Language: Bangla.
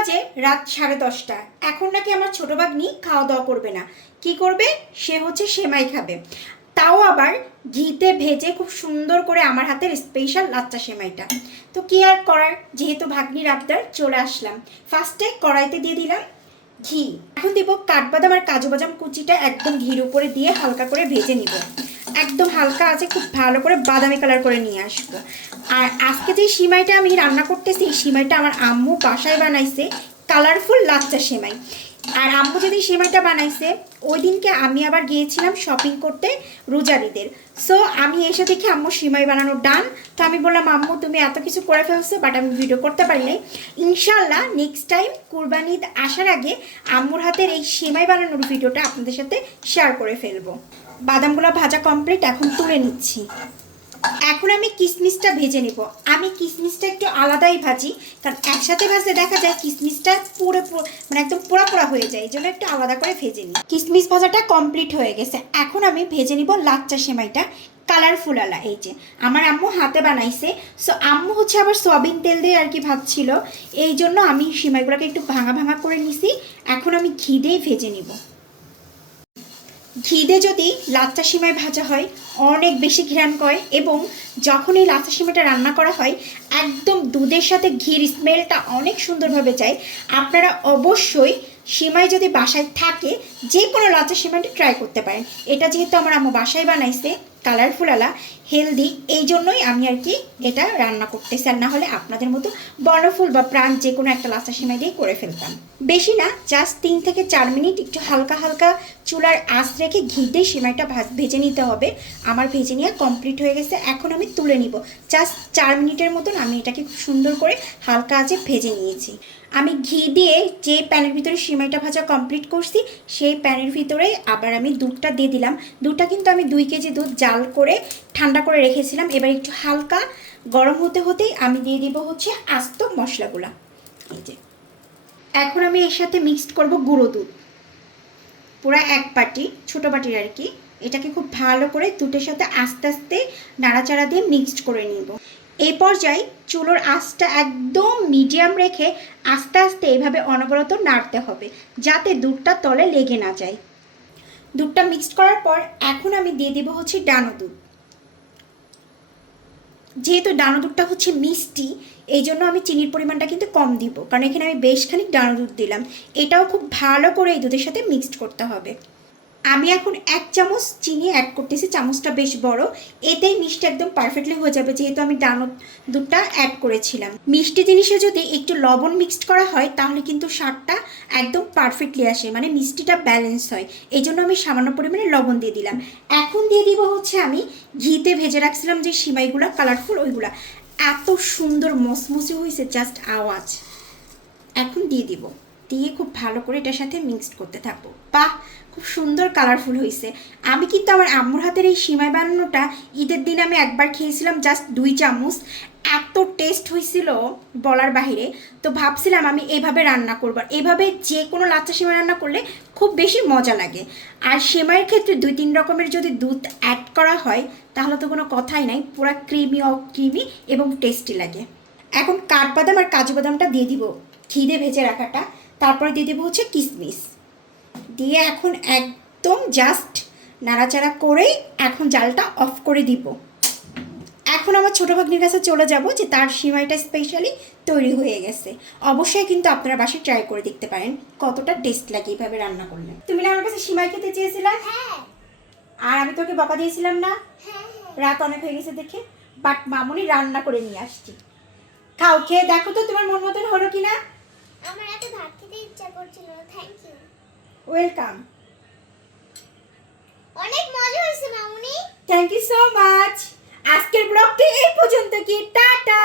বাজে রাত সাড়ে দশটা। এখন নাকি আমার ছোট ভাগ্নি খাওয়া দাওয়া করবে না। কি করবে? সে হচ্ছে সেমাই খাবে। তাও আবার ঘিতে ভেজে খুব সুন্দর করে আমার হাতের স্পেশাল লাচ্চা সেমাইটা। তো কি আর করার? যেহেতু ভাগ্নির আবদার, চলে আসলাম। ফার্স্টে কড়াইতে দিয়ে দিলাম ঘি। এখন দিব কাঠবাদাম আর কাজু বাদাম কুচিটা একদম ঘির উপরে দিয়ে হালকা করে ভেজে নিব। একদম হালকা আছে, খুব ভালো করে বাদামি কালার করে নিয়ে আসব। আর আজকে যে সিমাইটা আমি রান্না করতেছি সিমাইটা আমার আম্মু বাসায় বানাইছে কালারফুল লাচ্চা সেমাই। আর আম্মু যদি সেমাইটা বানাইছে ওই দিনকে আমি আবার গিয়েছিলাম শপিং করতে রোজারিদের। সো আমি এসে দেখি আম্মু সিমাই বানানো ডান তো আমি বললাম, আম্মু, তুমি এত কিছু করে ফেলছো বাট আমি ভিডিও করতে পারি নাই। ইনশাল্লাহ নেক্সট টাইম কুরবানি আসার আগে আম্মুর হাতের এই সেমাই বানানোর ভিডিওটা আপনাদের সাথে শেয়ার করে ফেলব। বাদামগুলো ভাজা কমপ্লিট এখন তুলে নিচ্ছি। এখন আমি কিসমিসটা ভেজে নেব। আমি কিসমিসটা একটু আলাদাই ভাজি, কারণ একসাথে ভাজলে দেখা যায় কিসমিসটা পুরো মানে একদম পোড়া পোড়া হয়ে যায়, এই জন্য একটু আলাদা করে ভেজে নিই। কিসমিস ভাজাটা কমপ্লিট হয়ে গেছে। এখন আমি ভেজে নিব লাচ্চা সেমাইটা, কালারফুল আলা, এই যে। আমার আম্মু হাতে বানাইছে সো আম্মু হচ্ছে আবার সয়াবিন তেল দিয়ে আর কি ভাজছিল, এই জন্য আমি সেমাইগুলোকে একটু ভাঙা ভাঙা করে নিছি। এখন আমি ঘি দিয়ে ভেজে নিব। ঘিদে যদি লাচ্চা সিমাই ভাজা হয়, অনেক বেশি ঘিরান কয় এবং যখন এই লাচ্চা সিমাইটা রান্না করা হয়, একদম দুধের সাথে ঘির স্মেলটা অনেক সুন্দরভাবে যায়। আপনারা অবশ্যই সিমাই যদি বাসায় থাকে যে কোনো লাচ্চা সিমাইটা ট্রাই করতে পারেন। এটা যেহেতু আমার আম্মু বাসায় বানাইছে কালারফুল আলা হেলদি এই জন্যই আমি আর কি এটা রান্না করতেছি। আর না হলে আপনাদের মতো বনফুল বা প্রাণ যে কোনো একটা লাচ্চা সিমাই দিয়ে করে ফেলতাম। বেশি না জাস্ট তিন থেকে চার মিনিট একটু হালকা হালকা চুলার আঁচ রেখে ঘিতে সিমাইটা ভাজ- ভেজে নিতে হবে। আমার ভেজে নেওয়া কমপ্লিট হয়ে গেছে, এখন আমি তুলে নিব। জাস্ট চার মিনিটের মতন আমি এটাকে খুব সুন্দর করে হালকা আঁচে ভেজে নিয়েছি। আমি ঘি দিয়ে যে প্যানের ভিতরে সিমাইটা ভাজা কমপ্লিট করছি, সেই প্যানের ভিতরে আবার আমি দুধটা দিয়ে দিলাম। দুধটা কিন্তু আমি দুই কেজি দুধ জাল করে ঠান্ডা করে রেখেছিলাম। এবার একটু হালকা গরম হতে হতেই আমি দিয়ে দিব হচ্ছে আস্ত মশলাগুলা। এই যে। এখন আমি এর সাথে মিক্সড করব গুঁড়ো দুধ। পুরো এক বাটি, ছোটো বাটির আর কি। এটাকে খুব ভালো করে দুধের সাথে আস্তে আস্তে নাড়াচাড়া দিয়ে মিক্সড করে নিব। এই পর্যায়ে চুলোর আঁচটা একদম মিডিয়াম রেখে আস্তে আস্তে এইভাবে অনবরত নাড়তে হবে, যাতে দুধটা তলে লেগে না যায়। দুধটা মিক্সড করার পর এখন আমি দিয়ে দেবো হচ্ছে ডানো দুধ। যেহেতু ডানা দুধটা হচ্ছে মিষ্টি, এই জন্য আমি চিনির পরিমাণটা কিন্তু কম দিব। কারণ এখানে আমি বেশ খানিক ডানা দুধ দিলাম। এটাও খুব ভালো করে এই দুধের সাথে মিক্সড করতে হবে। আমি এখন এক চামচ চিনি অ্যাড করতেছি, চামচটা বেশ বড়। এতেই মিষ্টি একদম পারফেক্টলি হয়ে যাবে, যেহেতু আমি ডানো দুধটা অ্যাড করেছিলাম। মিষ্টি জিনিসে যদি একটু লবণ মিক্সড করা হয়, তাহলে কিন্তু স্বাদটা একদম পারফেক্টলি আসে মানে মিষ্টিটা ব্যালেন্স হয়। এই জন্য আমি সামান্য পরিমাণে লবণ দিয়ে দিলাম। এখন দিয়ে দিব হচ্ছে আমি ঘিতে ভেজে রাখছিলাম যে সিমাইগুলো কালারফুল ওইগুলা। এত সুন্দর মসমসে হয়েছে জাস্ট আওয়াজ। এখন দিয়ে দিব। দিয়ে খুব ভালো করে এটার সাথে মিক্সড করতে থাকব। বাহ, খুব সুন্দর কালারফুল হয়েছে আমি কিন্তু আমার আম্মুর হাতের এই সিমাই বানানোটা ঈদের দিন আমি একবার খেয়েছিলাম জাস্ট দুই চামচ। এত টেস্ট হয়েছিল বলার বাহিরে। তো ভাবছিলাম আমি এভাবে রান্না করব। এভাবে যে কোনো লাচ্চা সেমাই রান্না করলে খুব বেশি মজা লাগে। আর সেমাইয়ের ক্ষেত্রে দুই তিন রকমের যদি দুধ অ্যাড করা হয়, তাহলে তো কোনো কথাই নাই। পুরো ক্রিমি অফ ক্রিমি এবং টেস্টি লাগে। এখন কাঠবাদাম আর কাজু বাদামটা দিয়ে দিব। খিদে ভেজে রাখাটা। তারপরে দিয়ে দেবো হচ্ছে কিশমিশ দিয়ে এখন একদম জাস্ট নাড়াচাড়া করেই এখন জালটা অফ করে দিব। এখন আমার ছোটো ভাগ্নির কাছে চলে যাব যে তার সিমাইটা স্পেশালি তৈরি হয়ে গেছে। অবশ্যই কিন্তু আপনারা বাসায় ট্রাই করে দেখতে পারেন কতটা টেস্ট লাগে এইভাবে রান্না করলে। তুমি না আমার কাছে সিমাই খেতে চেয়েছিলা? হ্যাঁ। আর আমি তোকে বকা দিয়েছিলাম না? হ্যাঁ রাত অনেক হয়ে গেছে দেখে বাট মামুনি রান্না করে নিয়ে আসছি। খাও খেয়ে দেখো তো তোমার মন মতন হলো কিনা? আমার এত ভাত খেতে ইচ্ছা করছিল থ্যাংক ইউ ওয়েলকাম অনেক মজা হয়েছে মামুনি। থ্যাংক ইউ সো মাচ আজকের ব্লগটি এই পর্যন্ত কি? টাটা!